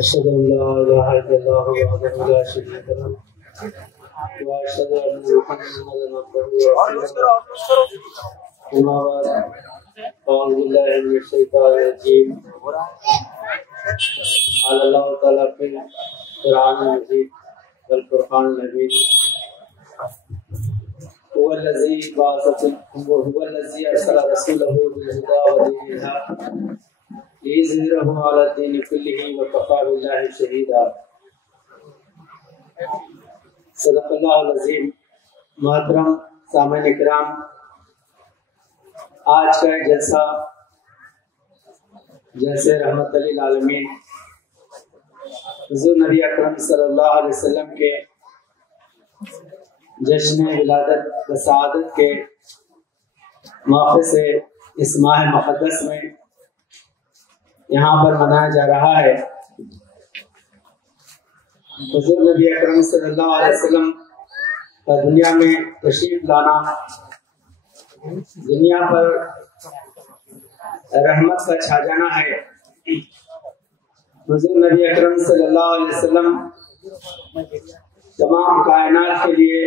أشهد أن لا إله إلا الله وحده لا شريك له وأشهد أن محمدا عبده ورسوله أما بعد أعوذ بالله من الشيطان الرجيم قال الله تعالى في القرآن المجيد والفرقان المجيد هو الذي أرسل رسوله بالهدى ودين الحق ليظهره على الدين كله وكفى بالله شهيدا صدق اللہ العظیم۔ محترم سامعین کرام، آج کا یہ جلسہ جیسے رحمت للعالمین حضور نبی اکرم صلی اللہ علیہ وسلم کے جشن ولادت و سعادت کے موقع سے اس ماہ مقدس میں یہاں پر منایا جا رہا ہے۔ حضور نبی اکرم صلی اللہ علیہ وسلم کا دنیا میں تشریف لانا، دنیا پر رحمت کا چھا جانا ہے۔ حضور نبی اکرم صلی اللہ علیہ وسلم تمام کائنات کے لیے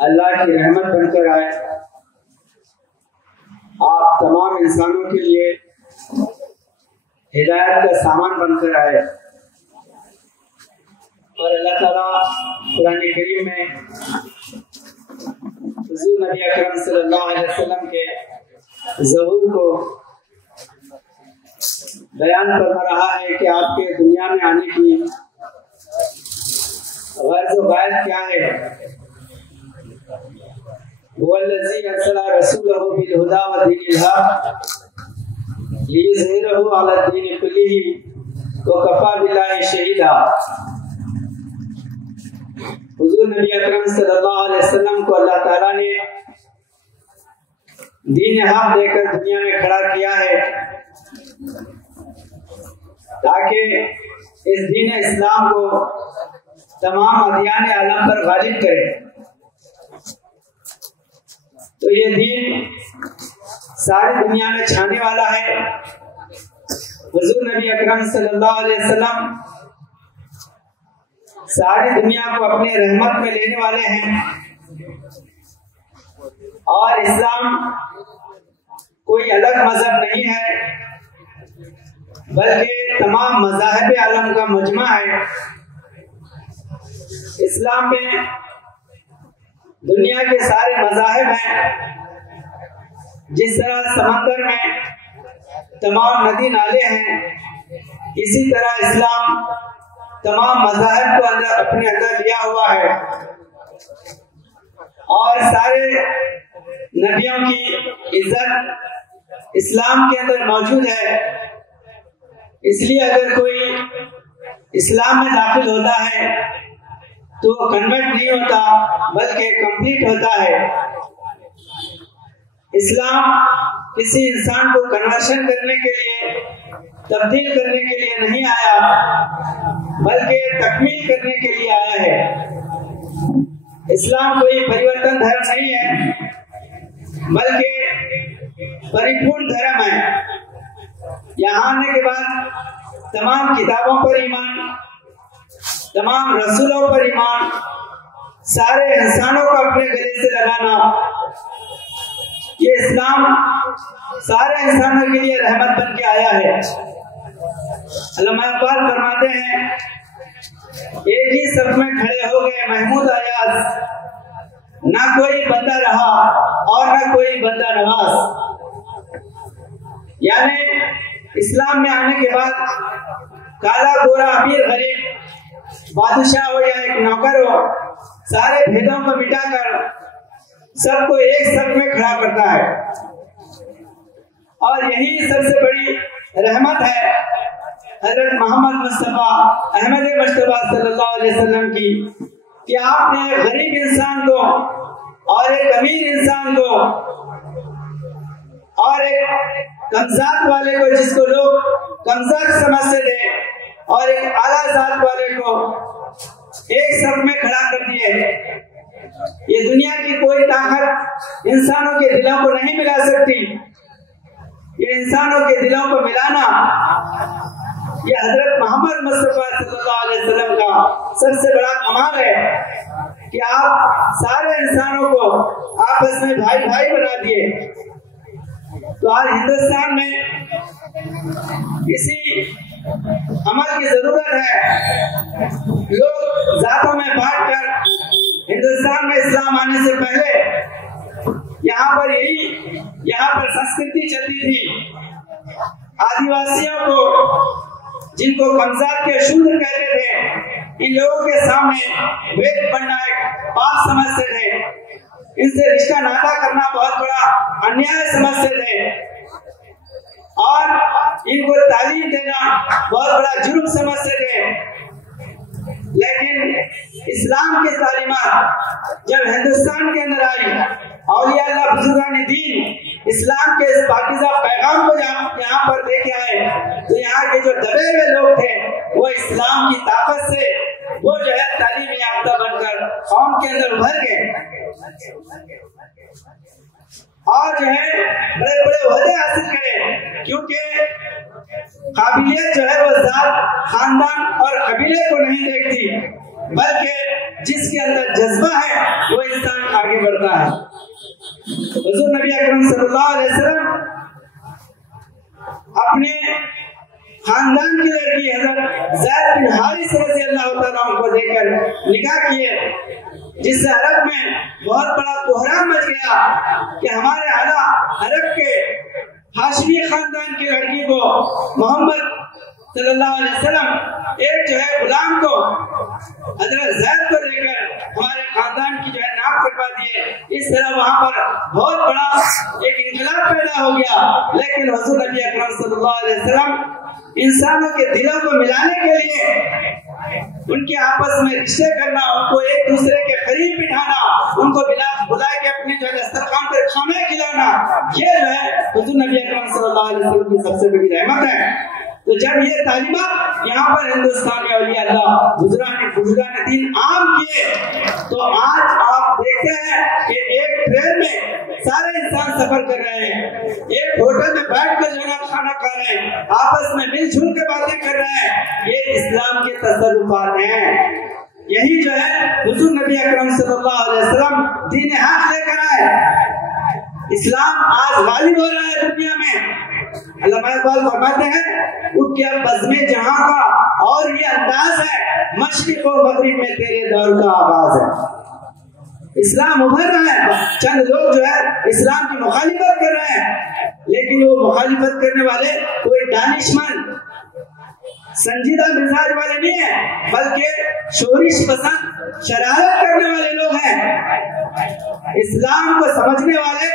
اللہ کی رحمت بن کر آئے، آپ تمام انسانوں کے لیے ہدایت کا سامان بن کر آئے، اور اللہ تعالیٰ قرآن کریم میں حضور نبی اکرم صلی اللہ علیہ وسلم کے ظہور کو بیان فرما رہا ہے کہ آپ کے دنیا میں آنے کی غرض و غایت کیا ہے۔ هو الذی ارسل رسولہ بالہدی ودین الحق لیظہرہ علی الدین کلہ وکفی باللہ شہیدا۔ حضور نبی اکرم صلی اللہ علیہ وسلم کو اللہ تعالیٰ نے دین حق دے کر دنیا میں کھڑا کیا ہے تاکہ اس دین اسلام کو تمام ادیان عالم پر غالب کرے۔ تو یہ دین ساری دنیا میں چھانے والا ہے۔ حضور نبی اکرم صلی اللہ علیہ وسلم ساری دنیا کو اپنے رحمت میں لینے والے ہیں، اور اسلام کوئی الگ مذہب نہیں ہے بلکہ تمام مذاہب عالم کا مجمع ہے۔ اسلام میں دنیا کے سارے مذاہب ہیں، جس طرح سمندر میں تمام ندی نالے ہیں، اسی طرح اسلام تمام مذاہب کو اپنے اندر لیا ہوا ہے، اور سارے نبیوں کی عزت اسلام کے اندر موجود ہے۔ اس لیے اگر کوئی اسلام میں داخل ہوتا ہے تو وہ کنورٹ نہیں ہوتا بلکہ کمپلیٹ ہوتا ہے۔ اسلام کسی انسان کو کنورشن کرنے کے لیے، تبدیل کرنے کے لیے نہیں آیا بلکہ تکمیل کرنے کے لیے آیا ہے۔ اسلام کوئی پریورتن دھرم نہیں ہے بلکہ پریپورن دھرم ہے۔ یہاں آنے کے بعد تمام کتابوں پر ایمان، تمام رسولوں پر ایمان، سارے انسانوں کو اپنے گلے سے لگانا، یہ اسلام سارے انسانوں کے لیے رحمت بن کے آیا ہے۔ علامہ اقبال فرماتے ہیں، ایک ہی صف میں کھڑے ہو گئے محمود ایاز، نہ کوئی بندہ رہا اور نہ کوئی بندہ نواز۔ یعنی اسلام میں آنے کے بعد کالا گورا امیر غریب، بادشاہ ہو یا ایک نوکر ہو، سارے بھیدوں کو مٹا کر سب کو ایک صف میں کھڑا کرتا ہے، اور یہی سب سے بڑی رحمت ہے حضرت محمد مصطفیٰ احمد مصطفیٰ صلی اللہ علیہ وسلم کی، کہ آپ نے غریب انسان کو اور ایک امیر انسان کو اور ایک کمزات والے کو، جس کو لوگ کمزات سمجھتے تھے، اور ایک اعلیٰ ذات والے کو ایک صف میں کھڑا کر دیے۔ یہ دنیا کی کوئی طاقت انسانوں کے دلوں کو نہیں ملا سکتی، یہ انسانوں کے دلوں کو ملانا، یہ حضرت محمد مصطفیٰ صلی اللہ علیہ وسلم کا سب سے بڑا کمال ہے کہ آپ سارے انسانوں کو آپس میں بھائی بھائی بنا دیے۔ تو آج ہندوستان میں اسی عمل کی ضرورت ہے۔ لوگ ذاتوں میں بانٹ کر ہندوستان میں اسلام آنے سے پہلے یہاں پر سنسکرتی چلتی تھی۔ آدیواسیوں کو، جن کو کمزات کے شودر کہتے تھے، ان لوگوں کے سامنے وید پڑھنا ایک پاپ سمجھتے تھے، ان سے رشتہ ناتا کرنا بہت بڑا انیائے سمجھتے تھے، اور ان کو تعلیم دینا بہت بڑا جرم سمجھتے تھے۔ لیکن اسلام کی تعلیمات جب ہندوستان کے اندر آئی، اولیاء اللہ بزرگان دین اسلام کے اس پاکیزہ پیغام کو یہاں پر لے کے آئے، تو یہاں کے جو دبے ہوئے لوگ تھے وہ اسلام کی طاقت سے وہ جو ہے تعلیم یافتہ بن کر قوم کے اندر ابھر گئے اور جو ہے بڑے بڑے عہدے حاصل کرے، کیونکہ قابلیت جو ہے وہ ذات، خاندان اور قبیلے کو نہیں دیکھتی، بلکہ جس کے اندر جذبہ ہے وہ انسان آگے بڑھتا ہے۔ حضور نبی اکرم صلی اللہ علیہ وسلم اپنے خاندان کی لڑکی حضرت زید بن حارث رضی اللہ تعالیٰ عنہ کو دے کر نکاح کیے، جس سے عرب میں بہت بڑا کوہرام مچ گیا کہ ہمارے اعلیٰ عرب کے ہاشمی خاندان کی لڑکی کو محمد صلی اللہ علیہ وسلم ایک جو ہے غلام کو حضرت زید کو دے کر ہمارے خاندان کی جو ہے ناپ کٹوا دیے۔ اس طرح وہاں پر بہت بڑا ایک انقلاب پیدا ہو گیا۔ لیکن حضور نبی اکرم صلی اللہ علیہ وسلم انسانوں کے دلوں کو ملانے کے لیے، ان کے آپس میں رشتے کرنا، ان کو ایک دوسرے کے قریب بٹھانا، ان کو بلا کے اپنے جو ہے دسترخوان پر کھانا کھلانا، یہ جو ہے حضور نبی اکرم صلی اللہ علیہ وسلم کی سب سے بڑی رحمت ہے۔ تو جب یہ تعلیمات یہاں پر ہندوستان میں اولیاء اللہ بزرگان دین عام کیے، تو آج آپ دیکھتے ہیں کہ ایک ٹرین میں سارے انسان سفر کر رہے ہیں، ایک ہوٹل میں بیٹھ کر جو ہے کھانا کھا رہے ہیں، آپس میں مل جل کے باتیں کر رہے ہیں۔ یہ اسلام کے تصرفات ہیں۔ یہی جو ہے حضور نبی اکرم صلی اللہ علیہ وسلم دین حق لے کر آئے۔ اسلام آج غالب ہو رہا ہے دنیا میں۔ علامہ اقبال فرماتے ہیں، اٹھ کے بزم جہاں کا اور یہ انداز ہے، مشرق و مغرب میں تیرے دور کا آغاز ہے۔ اسلام ابھر رہا ہے، چند لوگ جو ہے اسلام کی مخالفت کر رہے ہیں، لیکن وہ مخالفت کرنے والے کوئی دانشمند سنجیدہ مزاج والے نہیں ہیں، بلکہ شورش پسند شرارت کرنے والے لوگ ہیں۔ اسلام کو سمجھنے والے،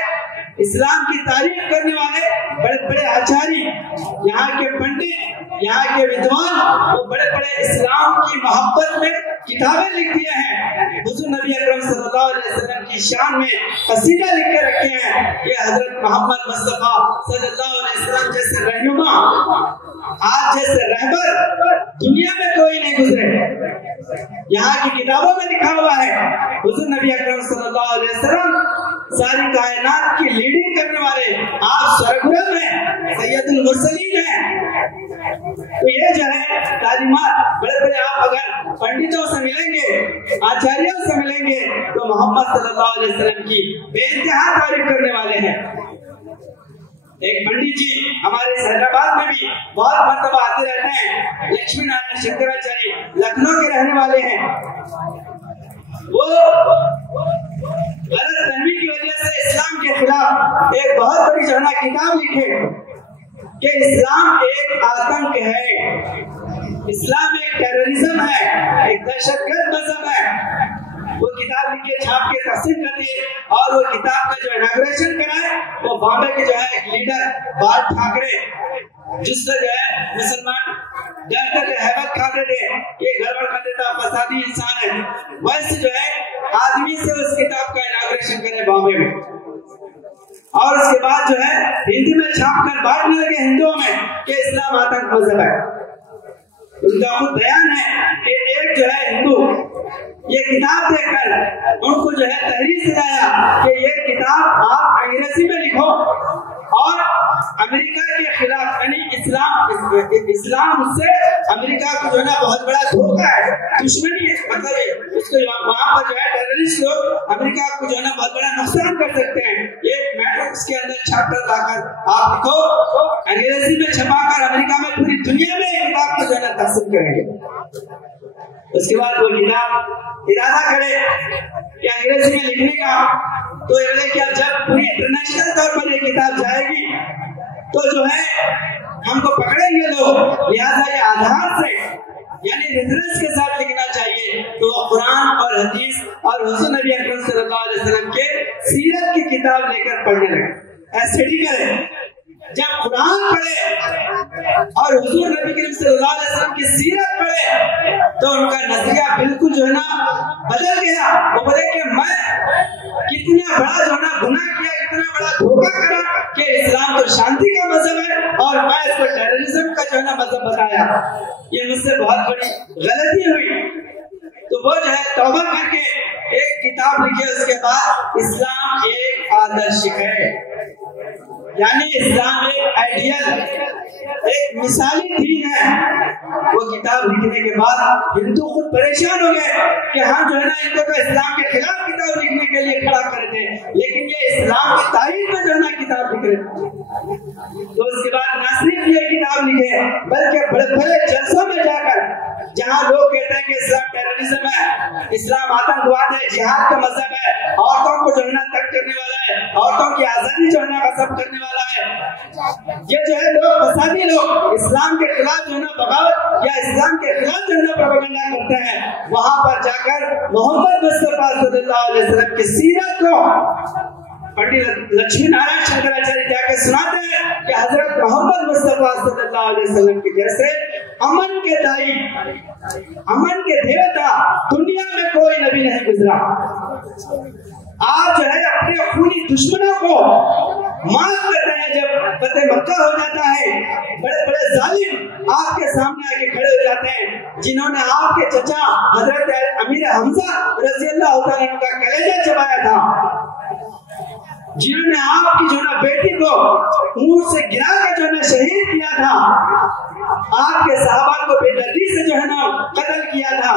اسلام کی تعریف کرنے والے بڑے بڑے آچاری، یہاں کے پنڈت، یہاں کے ودوان، وہ بڑے بڑے اسلام کی محبت میں کتابیں لکھ دیے ہیں۔ حضور نبی اکرم صلی اللہ علیہ وسلم کی شان میں قصیدہ لکھ کے رکھے ہیں کہ حضرت محمد مصطفیٰ صلی اللہ علیہ وسلم جیسے رہنما، آج جیسے رہبر دنیا میں کوئی نہیں گزرے۔ یہاں کی کتابوں میں لکھا ہوا ہے حضور نبی اکرم صلی اللہ علیہ وسلم ساری کائنات کی لیڈنگ کرنے والے، آپ سرگرم ہیں، سید المرسلین ہیں۔ تو یہ جو ہے تعلیمات بڑے بڑے، آپ اگر پنڈتوں سے ملیں گے، آچاریوں سے ملیں گے، تو محمد صلی اللہ علیہ وسلم کی بے انتہا تعریف کرنے والے ہیں۔ ایک پنڈت جی ہمارے حیدرآباد میں بھی بہت مرتبہ آتے رہتے ہیں، لکشمی نارائن شنکراچاری، لکھنؤ کے رہنے والے ہیں۔ وہ غلط فہمی کی وجہ سے اسلام کے خلاف ایک بہت بڑی جو ہے کتاب لکھے کہ اسلام ایک آتنک ہے، اسلام ایک ٹیررزم ہے، ایک دہشت گرد مذہب ہے۔ وہ کتاب لکھ کے چھاپ کے تقسیم کر دیے، اور وہ کتاب کا جو اناگوریشن کرائے وہ بامبے کے جو ہے ایک لیڈر بال ٹھاکرے، جس سے جو ہے مسلمان ڈر کر ہیبت کھاتے تھے، یہ گڑبڑ کر دیتا، فسادی انسان ہے، ویسے جو ہے آدمی سے اس کتاب کا اناگوریشن کرے بامبے میں، اور اس کے بعد جو ہے ہندی میں چھاپ کر بانٹنے لگے ہندوؤں میں کہ اسلام آتنک مذہب ہے۔ ان کا خود بیان ہے کہ ایک جو ہے ہندو یہ کتاب دیکھ کر ان کو جو ہے تحریر دلایا کہ یہ کتاب آپ انگریزی میں لکھو اور امریکہ کے خلاف، یعنی اسلام سے امریکہ کو جو ہے نا بہت بڑا دھوکہ ہے، دشمنی ہے، مطلب اس کو وہاں پر جو ہے ٹیررسٹ لوگ امریکہ کو جو ہے نا بہت بڑا نقصان کر سکتے ہیں، یہ میٹر اس کے اندر چھاپ لا کر آپ لکھو، انگریزی میں چھپا کر امریکہ میں پوری دنیا میں یہ کتاب کو جو ہے نا تقسیم کریں گے۔ اس کے بعد وہ کتاب ارادہ کرے کہ انگریزی میں لکھنے کا، تو کیا جب پوری انٹرنیشنل طور پر یہ کتاب جائے گی تو جو ہے ہم کو پکڑیں گے لوگ، لہٰذا یہ آدھار سے یعنی ریفرنس کے ساتھ لکھنا چاہیے۔ تو وہ قرآن اور حدیث اور حضور نبی اکرم صلی اللہ علیہ وسلم کے سیرت کی کتاب لے کر پڑھنے لگے۔ ایسے ہی کرے، جب قرآن پڑھے اور حضور نبی کریم صلی اللہ علیہ وسلم کی سیرت پڑھے تو ان کا نظریہ بالکل جو ہے نا بدل گیا۔ وہ بولے کہ میں کتنا بڑا جو ہے نا گناہ کیا، کتنا بڑا دھوکہ کرا کہ اسلام تو شانتی کا مذہب ہے اور میں اس کو ٹیررزم کا جو ہے نا مذہب بتایا، یہ مجھ سے بہت بڑی غلطی ہوئی۔ تو وہ جو ہے توبہ کر کے ایک کتاب لکھی، اس کے بعد اسلام ایک آدرش ہے، یعنی اسلام ایک آئیڈیل، ایک مثالی دین ہے۔ وہ کتاب لکھنے کے بعد ہندو خود پریشان ہو گئے کہ ہم جو ہے نا ان کو اسلام کے خلاف کتاب لکھنے کے لیے کھڑا کرتے ہیں، لیکن یہ اسلام کی تائید میں جو ہے نا کتاب لکھ رہے۔ تو اس کے بعد نہ صرف یہ کتاب لکھے بلکہ بڑے بڑے جلسوں میں جا کر، جہاں لوگ کہتے ہیں کہ اسلام ٹیررزم ہے، اسلام آتنکواد ہے، جہاد کا مذہب ہے، عورتوں کو جو ہے نا تنگ کرنے والا ہے، عورتوں کی آزادی جو ہے نا غصب کرنے والا ہے، یہ جو ہے لوگ فسادی لوگ اسلام کے خلاف جو ہے نا بغاوت یا اسلام کے خلاف جو ہے نا پروپیگنڈا کرتے ہیں، وہاں پر جا کر محمد مصطفیٰ صلی اللہ علیہ وسلم کی سیرت کو پنڈت لکشمی نارائن شنکراچاریہ جا کے سناتے ہیں کہ حضرت محمد مصطفیٰ صلی اللہ علیہ وسلم کے جیسے امن کے دائی، امن کے دیوتا دنیا میں کوئی نبی نہیں گزرا۔ آپ جو ہے اپنے خونی دشمنوں کو معاف کرتے ہیں، جب فتح مکہ ہو جاتا ہے بڑے بڑے ظالم آپ کے سامنے آ کے کھڑے ہو جاتے ہیں، جنہوں نے آپ کے چچا حضرت امیر حمزہ رضی اللہ تعالیٰ عنہ کا کلیجہ چبایا تھا، جنہوں نے آپ کی جو ہے بیٹی کو اونٹ سے گرا کر جو ہے شہید کیا تھا، آپ کے صحابہ کو بے دردی سے جو ہے نا قتل کیا تھا،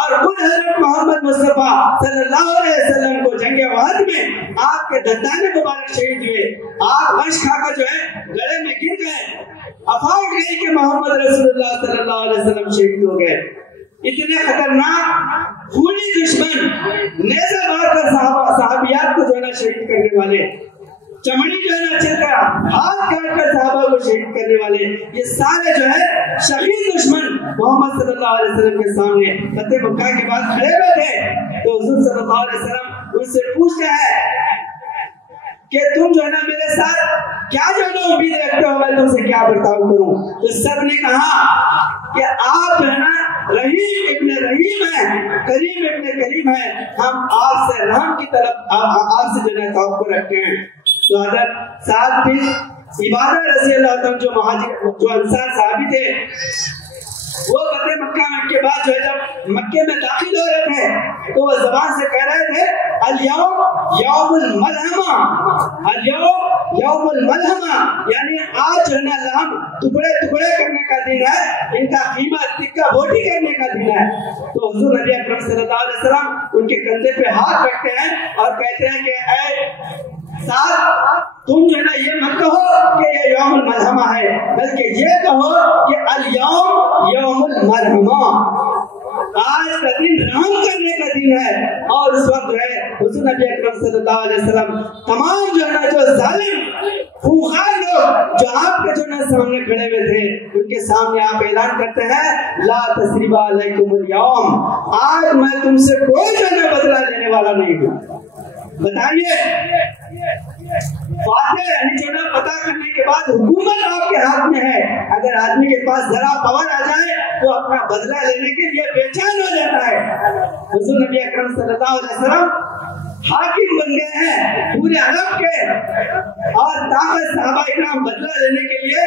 اور خود حضرت محمد مصطفیٰ صلی اللہ علیہ وسلم کو جنگ احد میں آپ کے دندان مبارک شہید ہوئے، آپ غش کھا کر جو ہے گلے میں گر گئے، افواہ اٹھ گئی کہ محمد رسول اللہ صلی اللہ علیہ وسلم شہید ہو گئے۔ اتنے خطرناک خونی دشمن، نیزہ مار کر صحابیات کو جو ہے نا شہید کرنے والے، چمڑی جو ہے نا چل کر ہاتھ کاٹ کر صحابہ کو شہید کرنے والے، یہ سارے جو ہے شہید دشمن محمد صلی اللہ علیہ وسلم کے سامنے فتح مکہ کے بعد کھڑے ہوئے تھے۔ تو حضور صلی اللہ علیہ وسلم ان سے پوچھتے ہیں کہ تم جو ہے نا میرے ساتھ کیا جو ہے نا امید رکھتے ہو، میں تم سے کیا برتاؤ کروں؟ تو سب نے کہا کہ آپ جو ہے نا رحیم ابن رحیم ہیں، کریم ابن کریم ہیں، ہم آپ سے رحم کی طرف آپ سے جو ہے توقع رکھتے ہیں۔ تو حضرت سعد بن عبادہ رضی اللہ عنہ جو انصار صحابی تھے، وہ فتح مکہ کے بعد جو ہے جب مکے میں داخل ہو رہے تھے تو وہ زبان سے کہہ رہے تھے الیوم یوم الملحمہ، الیوم یوم الملحمہ، یعنی آج جو ہے نا لحم ٹکڑے ٹکڑے کرنے کا دن ہے، ان کا قیمہ ٹکا بوٹی کرنے کا دن ہے۔ تو حضور نبی اکرم صلی اللہ علیہ وسلم ان کے کندھے پہ ہاتھ رکھتے ہیں اور کہتے ہیں کہ اے ساتھ تم جو ہے نا یہ مت کہو کہ یہ یوم الملحمہ ہے، بلکہ یہ کہو کہ الیوم یوم المرحمہ، آج کا دن رحم کرنے کا دن ہے۔ اور اس وقت جو ہے حضور نبی اکرم صلی اللہ علیہ وسلم تمام جو ہے نا جو ظالم خوخار لوگ جو آپ کے جو ہے سامنے کھڑے ہوئے تھے، ان کے سامنے آپ اعلان کرتے ہیں لا تثریب علیکم الیوم، آج میں تم سے کوئی جو ہے بدلہ لینے والا نہیں ہوں۔ بتائیے فاتح یعنی جو نا پتہ کرنے کے بعد حکومت آپ کے ہاتھ میں ہے، اگر آدمی کے پاس ذرا پاور آ جائے تو اپنا بدلہ لینے کے لیے بے چین ہو جاتا ہے۔ حضور نبی اکرم صلی اللہ علیہ وسلم حاکم بن گئے ہیں پورے عرب کے، اور طاقت صحابہ اکرام بدلہ لینے کے لیے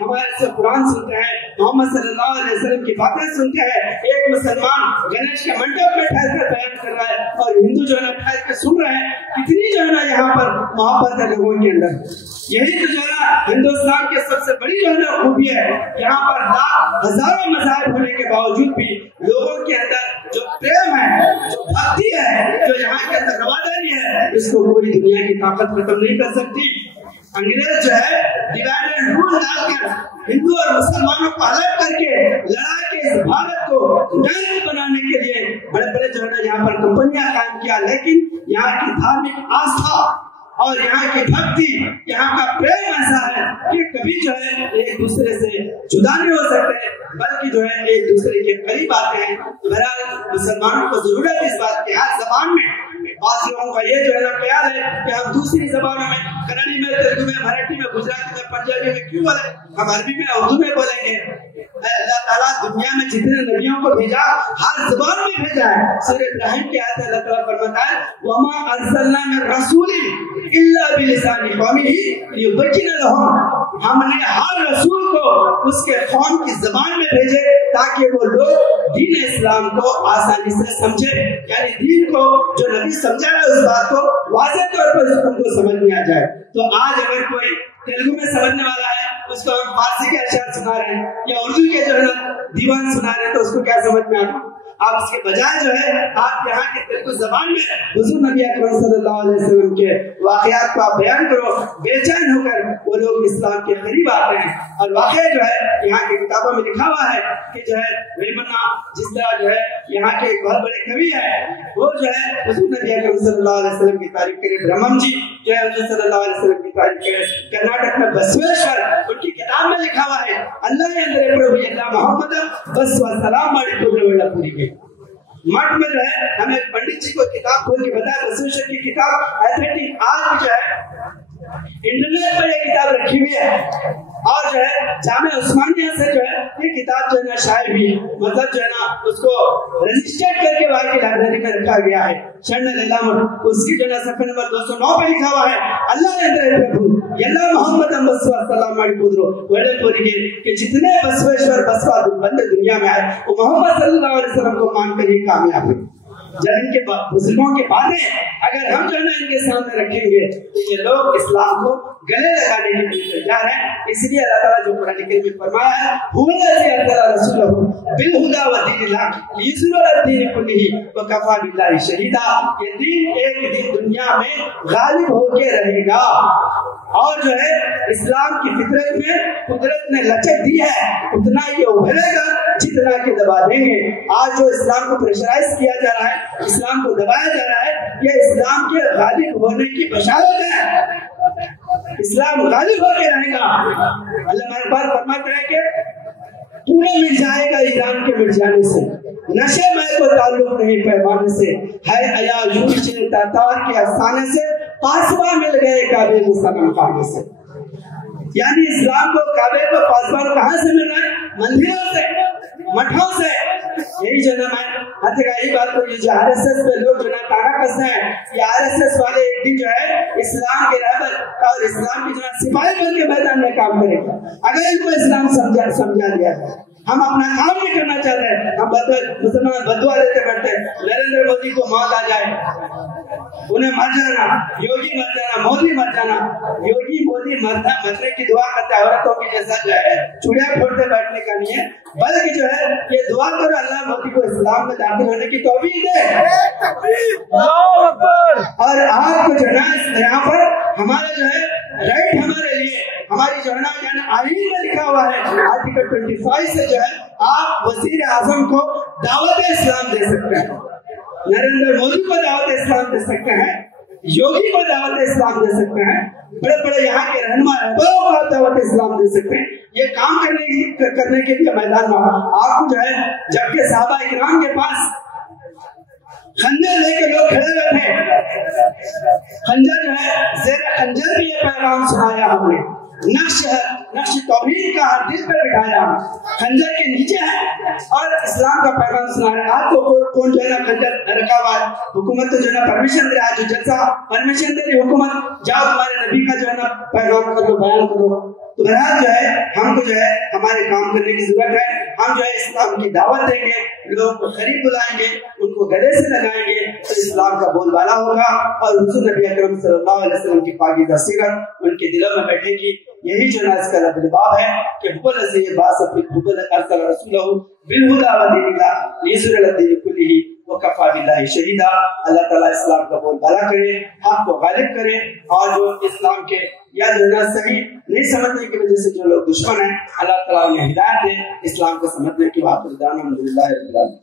ہمارے سے قرآن سنتے ہیں, محمد صلی اللہ علیہ وسلم کی باتیں سنتے ہیں. ایک مسلمان گنیش کے منڈپ میں ٹھہر کر بیان کر رہا ہے اور ہندو جو ہے نا ٹھہر کے سن رہے ہیں. کتنی جو ہے نا یہاں پر محبت ہے لوگوں کے اندر. یہی تو جو ہے نا ہندوستان کے سب سے بڑی جو ہے نا خوبی ہے. یہاں پر ہزاروں مذاہب ہونے کے باوجود بھی لوگوں کے اندر جو پریم ہے, جو بھکتی ہے, جو یہاں کے اندر رواداری ہے, اس کو کوئی دنیا کی طاقت ختم نہیں کر سکتی. انگریز جو ہے ڈیوائڈ اینڈ رول ڈال کر ہندو اور مسلمانوں کو الگ کر کے لڑا کے اس بھارت کو ڈائٹ بنانے کے لیے بڑے بڑے جو ہے نا یہاں پر کمپنیاں قائم کیا, لیکن یہاں کی دھارمک آستھا اور یہاں کی بھکتی, یہاں کا پریم ایسا ہے کہ کبھی جو ہے ایک دوسرے سے جدا نہیں ہو سکتے, بلکہ جو ہے ایک دوسرے کے قریب آتے ہیں. بہرحال مسلمانوں کو ضرورت اس بات کی ہر زبان میں. بعض لوگوں کا یہ جو ہے نا خیال ہے کہ ہم دوسری زبانوں میں, کنڑی میں, تیلگو میں, مراٹھی میں, گجراتی میں, پنجابی میں کیوں بولیں, ہم عربی میں, اردو میں بولیں گے. اللہ تعالیٰ دنیا میں جتنے نبیوں کو بھیجا ہر زبان میں بھیجا ہے. سورہ ابراہیم کی آیت اللہ تعالیٰ فرماتا ہے وَمَا أَرْسَلْنَا مِن رَّسُولٍ إِلَّا بِلِسَانِ قَوْمِهِ لِيُبَيِّنَ لَهُمْ. ہم نے ہر رسول کو اس کے قوم کی زبان میں بھیجے تاکہ وہ لوگ دین اسلام کو آسانی سے سمجھے. یعنی دین کو جو نبی سمجھا ہے اس بات کو واضح طور پر ان کو سمجھ میں آ جائے. تو آج اگر کوئی تیلگو میں سمجھنے والا ہے اس کو ہم فارسی کے اشعار سنا رہے ہیں یا اردو کے جو ہے نا دیوان سنا رہے ہیں تو اس کو کیا سمجھ میں آتا. آپ اس کے بجائے جو ہے آپ یہاں کی تیلگو زبان میں حضور نبی اکرم صلی اللہ علیہ وسلم کے واقعات کو آپ بیان کرو. بے چین ہو کر وہ لوگ اسلام کے قریب آتے ہیں. اور واقعہ جو ہے یہاں کی کتابوں میں لکھا ہوا ہے کہ جو ہے ویمنا جس طرح جو ہے یہاں کے ایک بہت بڑے کوی ہے وہ جو ہے حضور نبی اکرم صلی اللہ علیہ وسلم کی تعریف کرے. برہمن جی جو ہے حضور صلی اللہ علیہ وسلم کی تعریف کرے. کرناٹک میں بسویشور ان کی کتاب میں لکھا ہوا ہے اللہ اندر پربھو اللہ محمد بس و سلام ماڑی پورا پوری کے. مٹھ میں جو ہے ہمیں پنڈت جی کو کتاب کھول کے بتایا بسویشور کی کتاب ایتھلیٹک آج بھی جو ہے انٹرنیٹ پر یہ کتاب رکھی ہوئی ہے. اور جو ہے جامع عثمانیہ سے جو ہے یہ کتاب جو ہے نا شائع بھی مطلب جو ہے نا اس کو رجسٹرڈ کر کے وہاں کی لائبریری میں رکھا گیا ہے. شرن لیلامر اس کی جو ہے نا صفحہ نمبر 209 پہ لکھا ہوا ہے اللہ اندر پربھو یلا محمد بسوا سلام علی پودرو وڑے پوری کے کہ جتنے بسویشور بسوا بندے دنیا میں آئے وہ محمد صلی اللہ علیہ وسلم کو مان کر ہی کامیاب ہوئے. جب ان کے بزرگوں کی باتیں اگر ہم جو ہے نا ان کے سامنے رکھیں گے تو یہ لوگ اسلام کو گلے لگانے کے لیے تیار ہیں. اس لیے اللہ تعالیٰ جو قرآن کریم میں فرمایا ہے هو الذی ارسل رسولہ بالہدی ودین الحق لیظہرہ علی الدین کلہ وکفی باللہ شہیدا. یہ دین ایک دن دنیا میں غالب ہو کے رہے گا. اور جو ہے اسلام کی فطرت میں قدرت نے لچک دی ہے اتنا یہ ابھرے گا جتنا کہ دبا دیں گے. آج جو اسلام کو پریشرائز کیا جا رہا ہے, اسلام کو دبایا جا رہا ہے, یہ اسلام کے غالب ہونے کی بشارت ہے. اسلام غالب ہو کے رہے گا. اللہ مہربان فرماتا ہے کہ تو نے مل جائے گا ایران کے مٹ جانے سے, نشے میں کوئی تعلق نہیں پیمانے سے, ہے عیا یونس تاتار کے افسانے سے, پاسباں مل گئے کعبے مسلمان خانے سے. یعنی اسلام کو کعبے کو پاسباں کہاں سے مل رہا ہے؟ مندروں سے, مٹھوں سے. یہی جو نا میں ہاتھ کا یہی بات کو یہ جو آر ایس ایس پہ لوگ جو نا تانا کستے ہیں, یہ آر ایس ایس والے ایک دن جو ہے اسلام کے رہبر اور اسلام کی جو ہے سپاہی بن کے میدان میں کام کریں گے اگر ان کو اسلام سمجھا دیا جائے. ہم اپنا کام نہیں کرنا چاہتے ہیں, ہم مسلمان بدعا دیتے بیٹھتے ہیں نریندر مودی کو موت آ جائے, انہیں مر جانا, یوگی مر جانا, مودی مر جانا. یوگی مودی مرنے کی دعا کرتے ہیں عورتوں کی جیسا جو ہے چوڑیاں پھوڑتے بیٹھنے کا نہیں ہے, بلکہ جو ہے یہ دعا کرو اللہ مودی کو اسلام میں داخل ہونے کی توفیق دے. اور آپ کو جو ہے یہاں پر ہمارا جو ہے رائٹ ہمارے لیے ہماری جو ہے نا آئین میں لکھا ہوا ہے آرٹیکل 25 سے جو ہے آپ وزیر اعظم کو دعوت اسلام دے سکتے ہیں, نریندر مودی کو دعوت اسلام دے سکتے ہیں, یوگی کو دعوت اسلام دے سکتے ہیں, بڑے بڑے یہاں کے رہنما رہبروں کو آپ دعوت اسلام دے سکتے ہیں. یہ کام کرنے کے لیے میدان میں آپ کو جو ہے جبکہ صحابہ اکرام کے پاس خنجر لے کے لوگ کھڑے ہوئے تھے, خنجر جو ہے زیر خنجر بھی یہ پیغام سنایا ہم نے, نقش توحید کا ہر دل پہ بٹھایا, خنجر کے نیچے ہے اور اسلام کا پیغام سنا رہے ہیں. آپ کو کون جو ہے نا خنجر رکھا ہوا ہے, حکومت تو جو ہے نا پرمیشن دے, آج جو جلسہ پرمیشن دے رہی حکومت, جاؤ تمہارے نبی کا جو ہے نا پیغام کرو, بیان کرو. تو بہرحال جو ہے ہم کو جو ہے ہمارے کام کرنے کی ضرورت ہے. ہم جو ہے اسلام کی دعوت دیں گے, لوگوں کو قریب بلائیں گے, ان کو گلے سے لگائیں گے تو اسلام کا بول بالا ہوگا اور حضور نبی اکرم صلی اللہ علیہ وسلم کی پاکیزہ سیرت ان کے دلوں میں بیٹھے گی. یہی جو ہے اس کا لباب ہے کہ حب الذی باسط حب ارسل رسولہ بالہدی ودین اللہ لیظہرہ الدین کلہ وکفی باللہ شہیدا. اللہ تعالیٰ اسلام کا بول بالا کرے, حق کو غالب کرے, اور جو اسلام کے یا جو ہے صحیح نہیں سمجھنے کی وجہ سے جو لوگ دشمن ہیں, اللہ تعالیٰ انہیں ہدایت دے اسلام کو سمجھنے کی. وآخر دعوانا الحمدللہ رب العالمین.